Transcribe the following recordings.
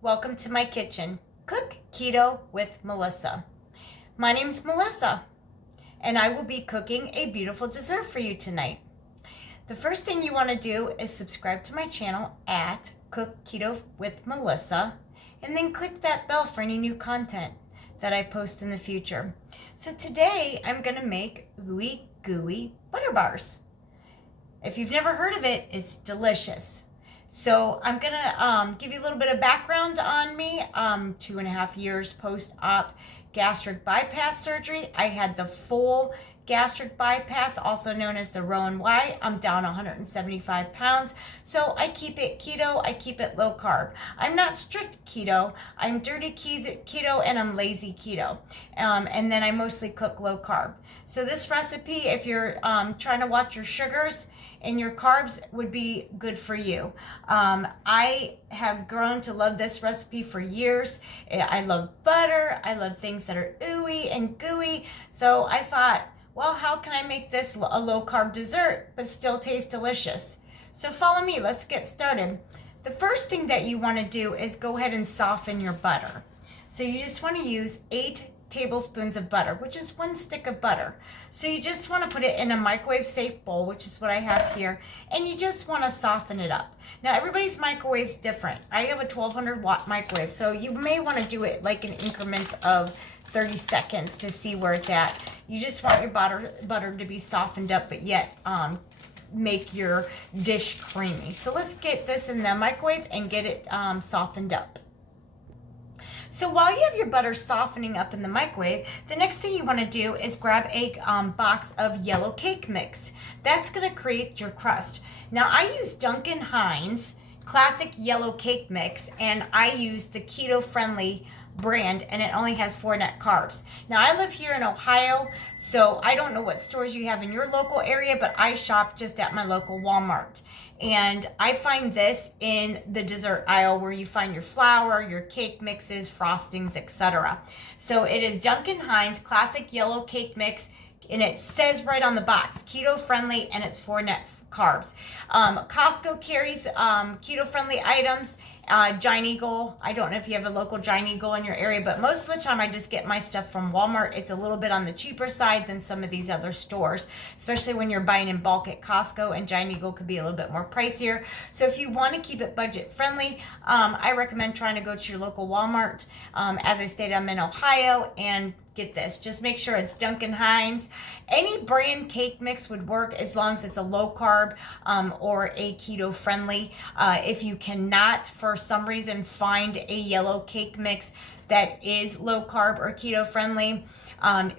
Welcome to my kitchen. Cook Keto with Melissa. My name's Melissa, and I will be cooking a beautiful dessert for you tonight. The first thing you want to do is subscribe to my channel at Cook Keto with Melissa, and then click that bell for any new content that I post in the future. So today I'm going to make Ooey Gooey butter bars. If you've never heard of it, it's delicious. So I'm gonna give you a little bit of background on me. 2.5 years post-op gastric bypass surgery. I had the full gastric bypass, also known as the Rowan Y. I'm down 175 pounds. So I keep it keto, I keep it low carb. I'm not strict keto, I'm dirty keto, and I'm lazy keto. And then I mostly cook low carb. So this recipe, if you're trying to watch your sugars and your carbs, would be good for you. I have grown to love this recipe for years. I love butter. I love things that are ooey and gooey. So I thought, well, how can I make this a low carb dessert but still taste delicious? So follow me, let's get started. The first thing that you want to do is go ahead and soften your butter. So you just want to use 8 tablespoons of butter, which is 1 stick of butter. So you just want to put it in a microwave safe bowl, which is what I have here, and you just want to soften it up. Now everybody's microwave's different. I have a 1200 watt microwave, so you may want to do it like in increments of 30 seconds to see where it's at. You just want your butter to be softened up, but yet make your dish creamy. So let's get this in the microwave and get it softened up. So while you have your butter softening up in the microwave, the next thing you want to do is grab a box of yellow cake mix. That's going to create your crust. Now I use Duncan Hines classic yellow cake mix, and I use the keto-friendly brand, and it only has 4 net carbs. Now I live here in Ohio, so I don't know what stores you have in your local area, but I shop just at my local Walmart. And I find this in the dessert aisle where you find your flour, your cake mixes, frostings, etc. So it is Duncan Hines classic yellow cake mix, and it says right on the box, keto friendly, and it's 4 net carbs. Costco carries keto friendly items. Giant Eagle, I don't know if you have a local Giant Eagle in your area, but most of the time I just get my stuff from Walmart. It's a little bit on the cheaper side than some of these other stores, especially when you're buying in bulk at Costco, and Giant Eagle could be a little bit more pricier. So if you want to keep it budget friendly, I recommend trying to go to your local Walmart. As I stated, I'm in Ohio, and get this, just make sure it's Duncan Hines. Any brand cake mix would work as long as it's a low carb or a keto friendly. If you cannot, for some reason, find a yellow cake mix that is low carb or keto friendly,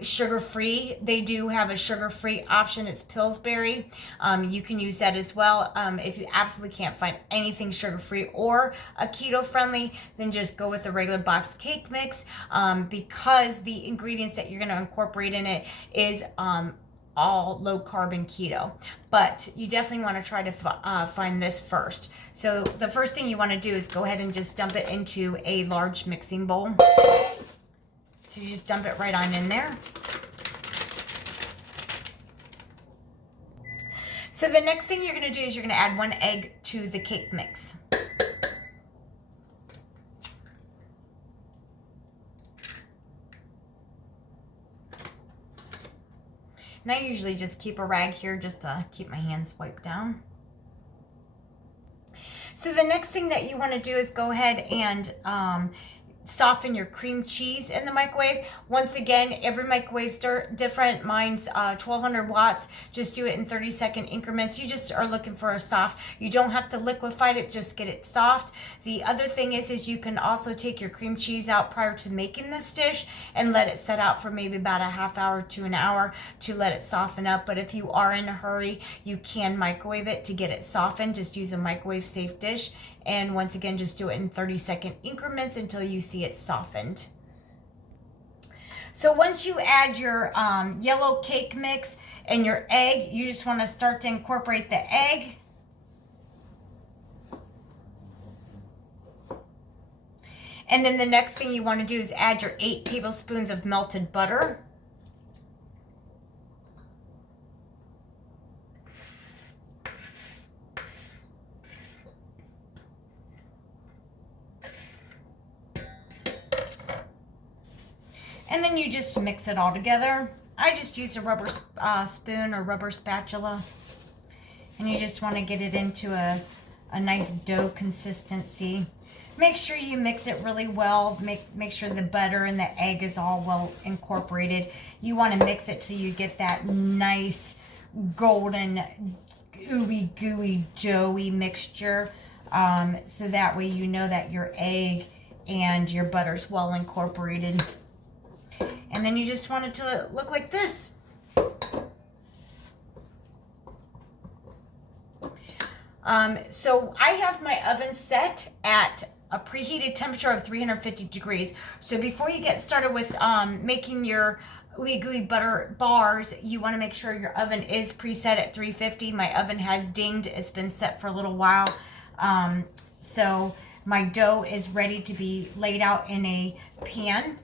sugar free, they do have a sugar free option. It's Pillsbury. You can use that as well. If you absolutely can't find anything sugar free or a keto friendly, then just go with the regular box cake mix, because the ingredients that you're going to incorporate in it is all low carb and keto. But you definitely want to try to find this first. So the first thing you want to do is go ahead and just dump it into a large mixing bowl. So you just dump it right on in there. So the next thing you're going to do is you're going to add 1 egg to the cake mix. And I usually just keep a rag here just to keep my hands wiped down. So the next thing that you want to do is go ahead and soften your cream cheese in the microwave. Once again, every microwave's different. Mine's 1200 watts. Just do it in 30-second increments. You just are looking for a soft. You don't have to liquefy it, just get it soft. The other thing is you can also take your cream cheese out prior to making this dish and let it set out for maybe about a half hour to an hour to let it soften up. But if you are in a hurry, you can microwave it to get it softened. Just use a microwave safe dish. And once again, just do it in 30-second increments until you see it softened. So once you add your yellow cake mix and your egg, you just want to start to incorporate the egg. And then the next thing you want to do is add your 8 tablespoons of melted butter. And then you just mix it all together. I just use a rubber spoon or rubber spatula. And you just want to get it into a nice dough consistency. Make sure you mix it really well. Make sure the butter and the egg is all well incorporated. You want to mix it till you get that nice golden ooey gooey doughy mixture. So that way you know that your egg and your butter's well incorporated. And then you just want it to look like this. So I have my oven set at a preheated temperature of 350 degrees. So before you get started with making your ooey gooey butter bars, you want to make sure your oven is preset at 350. My oven has dinged. It's been set for a little while. So my dough is ready to be laid out in a pan.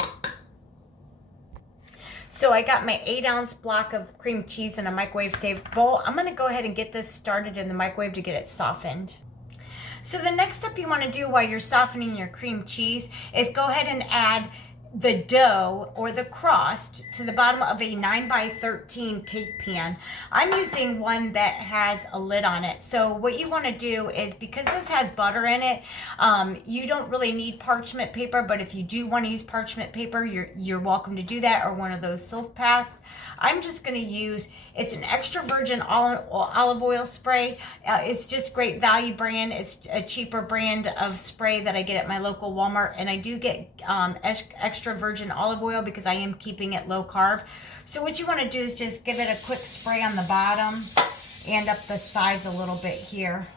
So I got my 8-ounce block of cream cheese in a microwave safe bowl. I'm going to go ahead and get this started in the microwave to get it softened. So the next step you want to do while you're softening your cream cheese is go ahead and add the dough or the crust to the bottom of a 9x13 cake pan. I'm using one that has a lid on it. So what you want to do is, because this has butter in it, you don't really need parchment paper, but if you do want to use parchment paper, you're welcome to do that, or one of those silk paths. I'm just going to use, it's an extra virgin olive oil spray. It's just great value brand. It's a cheaper brand of spray that I get at my local Walmart, and I do get extra virgin olive oil because I am keeping it low carb. So what you want to do is just give it a quick spray on the bottom and up the sides a little bit here.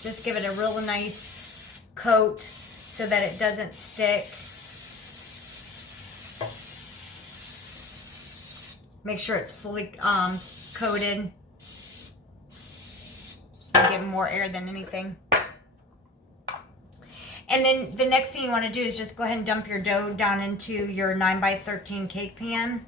Just give it a real nice coat so that it doesn't stick. Make sure it's fully coated. Give more air than anything. And then the next thing you want to do is just go ahead and dump your dough down into your 9x13 cake pan.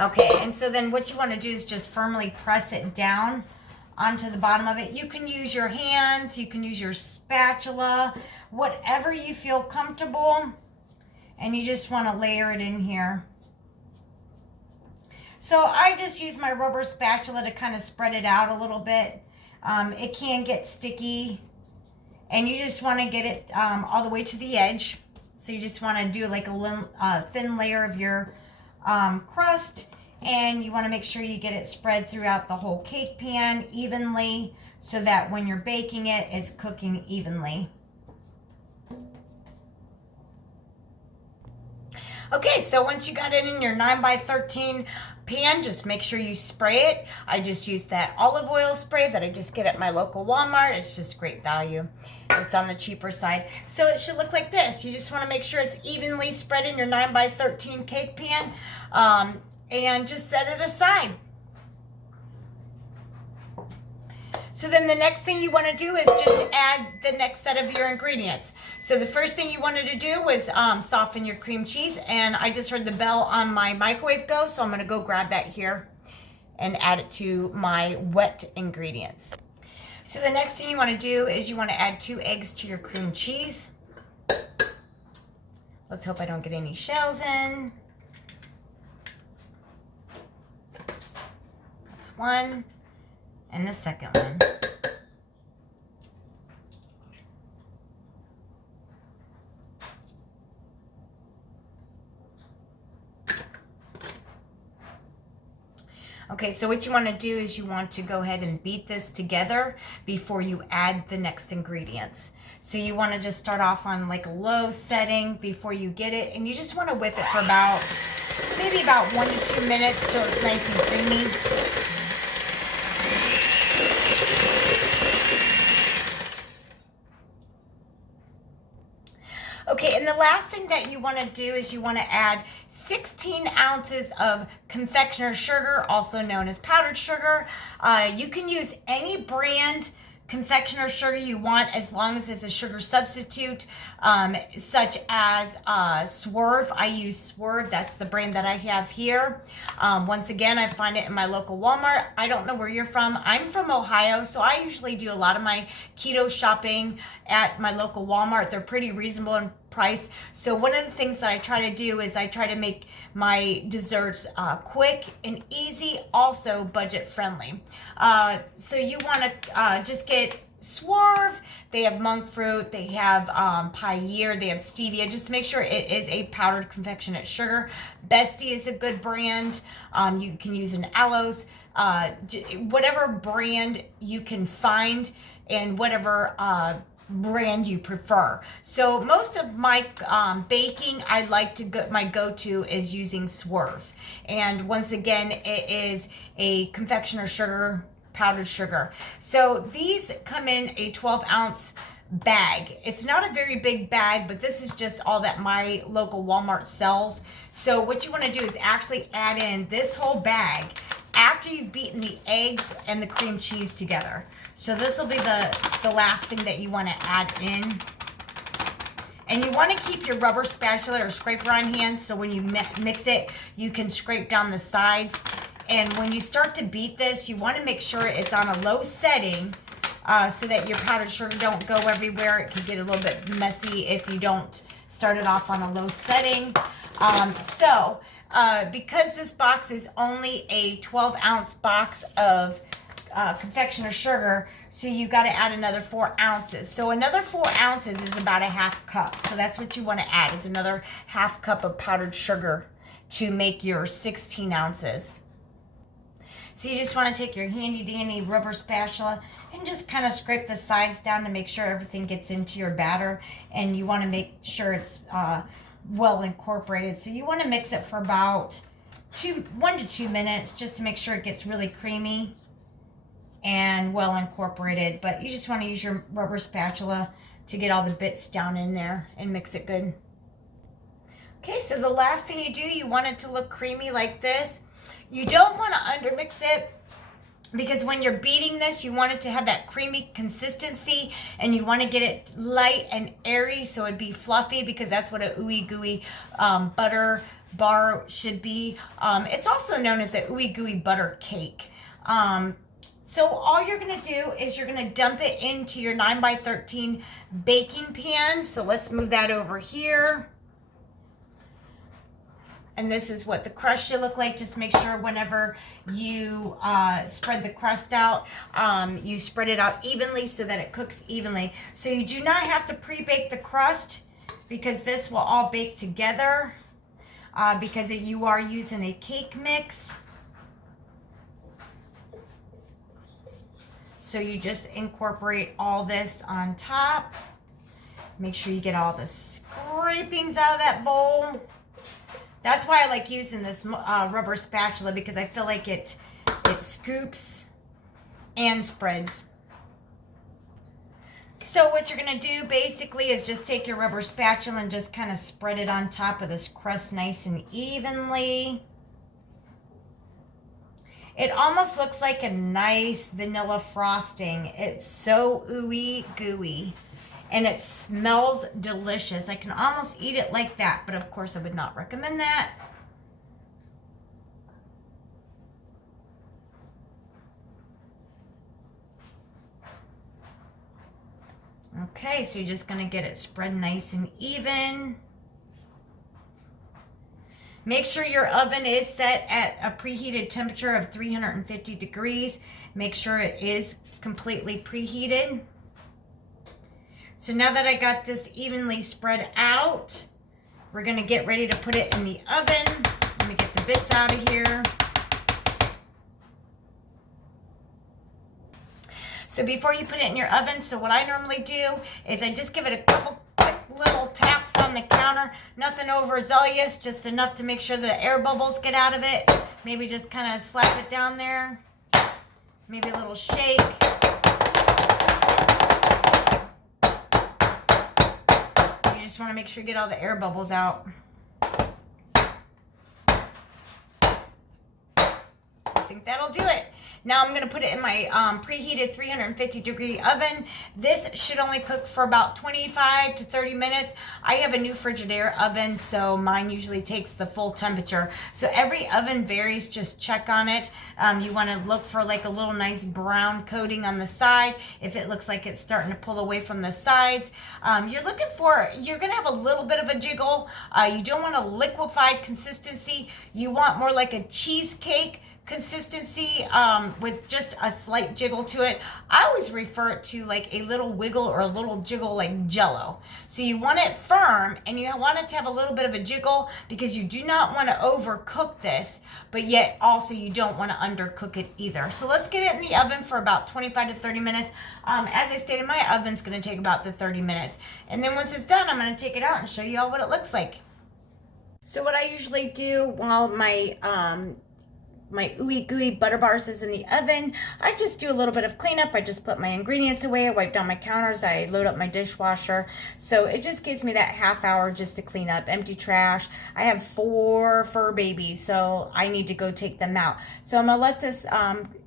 Okay, and so then what you want to do is just firmly press it down onto the bottom of it. You can use your hands, you can use your spatula, whatever you feel comfortable. And you just want to layer it in here. So I just use my rubber spatula to kind of spread it out a little bit. It can get sticky, and you just want to get it all the way to the edge. So you just want to do like a thin layer of your crust, and you want to make sure you get it spread throughout the whole cake pan evenly, so that when you're baking it, it's cooking evenly. Okay, so once you got it in your 9x13 pan, just make sure you spray it. I just used that olive oil spray that I just get at my local Walmart. It's just great value. It's on the cheaper side. So it should look like this. You just want to make sure it's evenly spread in your 9x13 cake pan, and just set it aside. So then the next thing you want to do is just add the next set of your ingredients. So the first thing you wanted to do was soften your cream cheese, and I just heard the bell on my microwave go, so I'm going to go grab that here and add it to my wet ingredients. So the next thing you want to do is you want to add 2 eggs to your cream cheese. Let's hope I don't get any shells in. That's one. And the second one. Okay, so what you want to do is you want to go ahead and beat this together before you add the next ingredients. So you want to just start off on like a low setting before you get it, and you just want to whip it for about, maybe about 1 to 2 minutes till it's nice and creamy. Okay, and the last thing that you want to do is you want to add 16 ounces of confectioner sugar, also known as powdered sugar. You can use any brand confectioner sugar you want, as long as it's a sugar substitute, such as Swerve. I use Swerve. That's the brand that I have here. Once again, I find it in my local Walmart. I don't know where you're from. I'm from Ohio, so I usually do a lot of my keto shopping at my local Walmart. They're pretty reasonable in price. So one of the things that I try to do is I try to make my desserts quick and easy, also budget friendly. So you want to just get Swerve. They have monk fruit, they have Preheat, they have stevia. Just make sure it is a powdered confectionate sugar. Bestie is a good brand. You can use an aloes, whatever brand you can find, and whatever brand you prefer. So most of my baking, I like to my go-to is using Swerve. And once again, it is a confectioner sugar, powdered sugar. So these come in a 12-ounce bag. It's not a very big bag, but this is just all that my local Walmart sells. So what you want to do is actually add in this whole bag after you've beaten the eggs and the cream cheese together. So this will be the last thing that you want to add in. And you want to keep your rubber spatula or scraper on hand, so when you mix it, you can scrape down the sides. And when you start to beat this, you want to make sure it's on a low setting so that your powdered sugar don't go everywhere. It can get a little bit messy if you don't start it off on a low setting. Because this box is only a 12-ounce box of confectioner sugar, so you got to add another 4 ounces. So another 4 ounces is about a half cup. So that's what you want to add, is another half cup of powdered sugar to make your 16 ounces. So you just want to take your handy dandy rubber spatula and just kind of scrape the sides down to make sure everything gets into your batter. And you want to make sure it's well incorporated. So you want to mix it for about 1 to 2 minutes just to make sure it gets really creamy and well incorporated. But you just want to use your rubber spatula to get all the bits down in there and mix it good. Okay, so the last thing you do, you want it to look creamy like this. You don't want to undermix it, because when you're beating this, you want it to have that creamy consistency, and you want to get it light and airy so it'd be fluffy, because that's what a ooey gooey butter bar should be. It's also known as the ooey gooey butter cake. So all you're going to do is you're going to dump it into your 9x13 baking pan. So let's move that over here. And this is what the crust should look like. Just make sure whenever you spread the crust out, you spread it out evenly so that it cooks evenly. So you do not have to pre-bake the crust, because this will all bake together, because you are using a cake mix. So you just incorporate all this on top. Make sure you get all the scrapings out of that bowl. That's why I like using this rubber spatula, because I feel like it scoops and spreads. So what you're going to do basically is just take your rubber spatula and just kind of spread it on top of this crust nice and evenly. It almost looks like a nice vanilla frosting. It's so ooey gooey. And it smells delicious. I can almost eat it like that, but of course I would not recommend that. Okay, so you're just gonna get it spread nice and even. Make sure your oven is set at a preheated temperature of 350 degrees. Make sure it is completely preheated. So now that I got this evenly spread out, we're gonna get ready to put it in the oven. Let me get the bits out of here. So before you put it in your oven, so what I normally do is I just give it a couple quick little taps on the counter. Nothing overzealous, just enough to make sure the air bubbles get out of it. Maybe just kind of slap it down there. Maybe a little shake. You just want to make sure you get all the air bubbles out. I think that'll do it. Now I'm going to put it in my preheated 350-degree oven. This should only cook for about 25 to 30 minutes. I have a new Frigidaire oven, so mine usually takes the full temperature. So every oven varies, just check on it. You want to look for like a little nice brown coating on the side. If it looks like it's starting to pull away from the sides, you're going to have a little bit of a jiggle. You don't want a liquefied consistency. You want more like a cheesecake consistency with just a slight jiggle to it. I always refer it to like a little wiggle or a little jiggle like Jello. So you want it firm and you want it to have a little bit of a jiggle because you do not want to overcook this, but yet also you don't want to undercook it either. So let's get it in the oven for about 25 to 30 minutes. As I stated, my oven's going to take about the 30 minutes. And then once it's done, I'm going to take it out and show you all what it looks like. So what I usually do while my Ooey Gooey butter bars is in the oven, I just do a little bit of cleanup. I just put my ingredients away, I wipe down my counters, I load up my dishwasher. So it just gives me that half hour just to clean up, empty trash. I have 4 fur babies, so I need to go take them out. So I'm gonna let this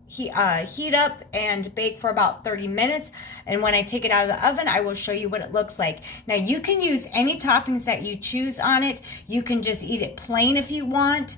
heat up and bake for about 30 minutes. And when I take it out of the oven, I will show you what it looks like. Now you can use any toppings that you choose on it. You can just eat it plain if you want,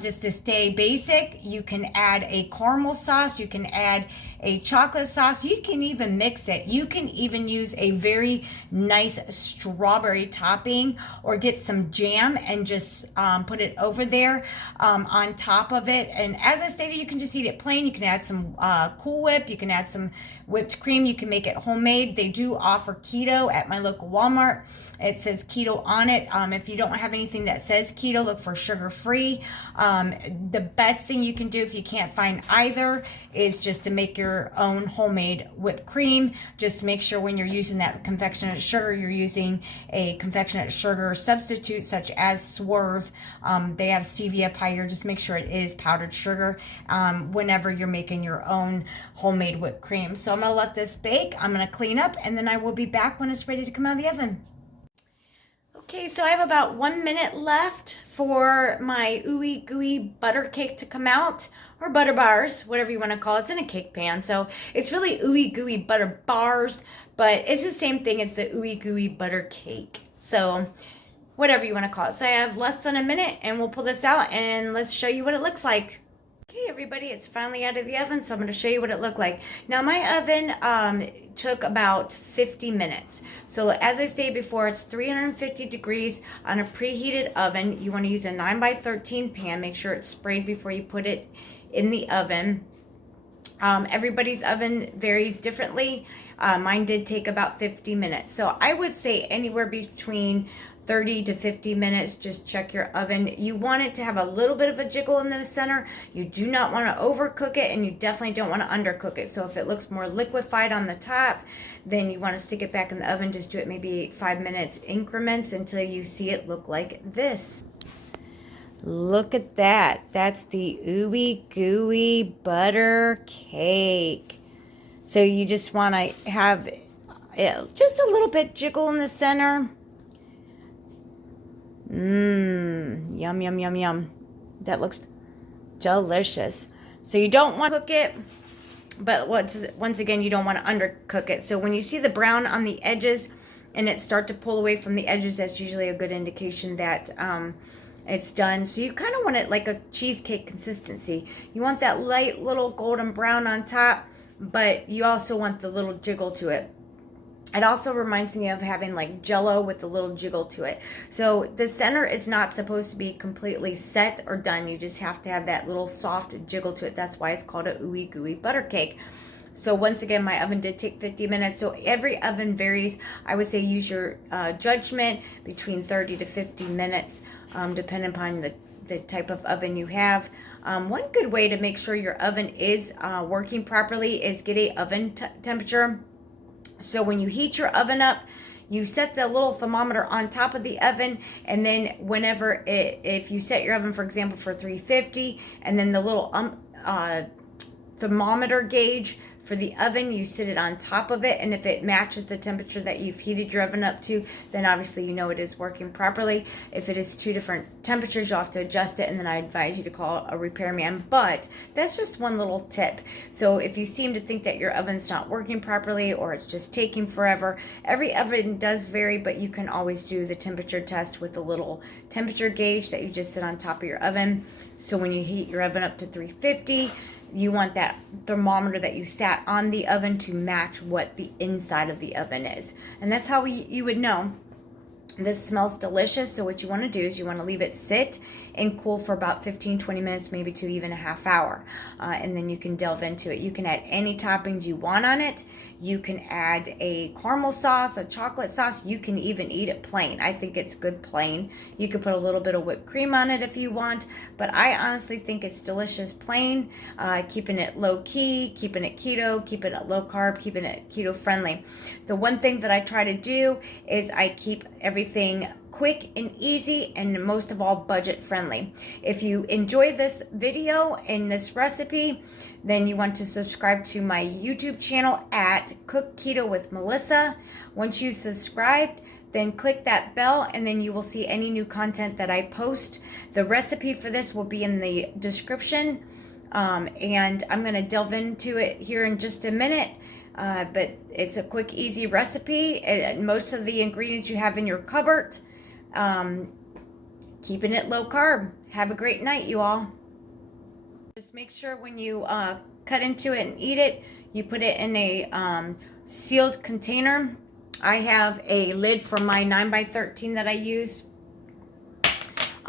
just to stay basic. You can add a caramel sauce. You can add a chocolate sauce. You can even mix it. You can even use a very nice strawberry topping or get some jam and just put it over there on top of it. And as I stated, you can just eat it plain. You can add some Cool Whip. You can add some whipped cream. You can make it homemade. They do offer keto at my local Walmart. It says keto on it. If you don't have anything that says keto, look for sugar-free. The best thing you can do if you can't find either is just to make your own homemade whipped cream. Just make sure when you're using that confectionate sugar, you're using a confectionate sugar substitute such as Swerve. They have stevia pie here. Just make sure it is powdered sugar whenever you're making your own homemade whipped cream. So I'm going to let this bake. I'm going to clean up, and then I will be back when it's ready to come out of the oven. Okay, so I have about 1 minute left for my Ooey Gooey butter cake to come out, or butter bars, whatever you want to call it. It's in a cake pan, so it's really Ooey Gooey butter bars, but it's the same thing as the Ooey Gooey butter cake. So whatever you want to call it. So I have less than a minute, and we'll pull this out, and let's show you what it looks like. Okay, everybody, it's finally out of the oven, so I'm going to show you what it looked like. Now, my oven took about 50 minutes. So as I stated before, it's 350 degrees on a preheated oven. You want to use a 9x13 pan. Make sure it's sprayed before you put it in the oven. Everybody's oven varies differently. Mine did take about 50 minutes. So I would say anywhere between 30 to 50 minutes. Just check your oven. You want it to have a little bit of a jiggle in the center. You do not want to overcook it, and you definitely don't want to undercook it. So if it looks more liquefied on the top, then you want to stick it back in the oven. Just do it maybe 5 minutes increments until you see it look like this. Look at that. That's the Ooey Gooey butter cake. So you just want to have just a little bit jiggle in the center. Yum, yum, yum, yum. That looks delicious. So you don't want to cook it, but once again, you don't want to undercook it. So when you see the brown on the edges and it start to pull away from the edges, that's usually a good indication that it's done. So you kind of want it like a cheesecake consistency. You want that light little golden brown on top, but you also want the little jiggle to it. It also reminds me of having like Jello with a little jiggle to it. So the center is not supposed to be completely set or done. You just have to have that little soft jiggle to it. That's why it's called a Ooey Gooey butter cake. So once again, my oven did take 50 minutes. So every oven varies. I would say use your judgment between 30 to 50 minutes, depending upon the type of oven you have. One good way to make sure your oven is working properly is get a oven temperature. So when you heat your oven up, you set the little thermometer on top of the oven, and then whenever if you set your oven, for example, for 350, and then the little thermometer gauge For the oven, you sit it on top of it, and if it matches the temperature that you've heated your oven up to, then obviously you know it is working properly. If it is two different temperatures, you'll have to adjust it, and then I advise you to call a repairman. But that's just one little tip. So if you seem to think that your oven's not working properly or it's just taking forever, every oven does vary, but you can always do the temperature test with a little temperature gauge that you just sit on top of your oven. So when you heat your oven up to 350, you want that thermometer that you sat on the oven to match what the inside of the oven is. And that's how you would know. This smells delicious, so what you want to do is you want to leave it sit and cool for about 15-20 minutes, maybe to even a half hour, and then you can delve into it. You can add any toppings you want on it. You can add a caramel sauce, a chocolate sauce. You can even eat it plain. I think it's good plain. You could put a little bit of whipped cream on it if you want, but I honestly think it's delicious plain, keeping it low key, keeping it keto, keeping it low carb, keeping it keto friendly. The one thing that I try to do is I keep everything quick and easy, and most of all, budget friendly. If you enjoy this video and this recipe, then you want to subscribe to my YouTube channel at Cook Keto with Melissa. Once you subscribe, then click that bell, and then you will see any new content that I post. The recipe for this will be in the description, and I'm going to delve into it here in just a minute. But it's a quick, easy recipe. Most of the ingredients you have in your cupboard. Keeping it low carb. Have a great night, you all. Just make sure when you cut into it and eat it, you put it in a sealed container. I have a lid for my 9x13 that I use.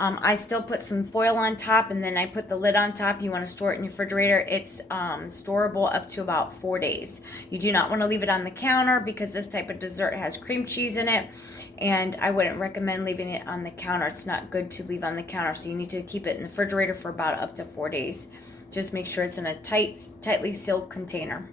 I still put some foil on top, and then I put the lid on top. You want to store it in your refrigerator. It's storable up to about 4 days. You do not want to leave it on the counter because this type of dessert has cream cheese in it, and I wouldn't recommend leaving it on the counter. It's not good to leave on the counter, so you need to keep it in the refrigerator for about up to 4 days. Just make sure it's in a tightly sealed container.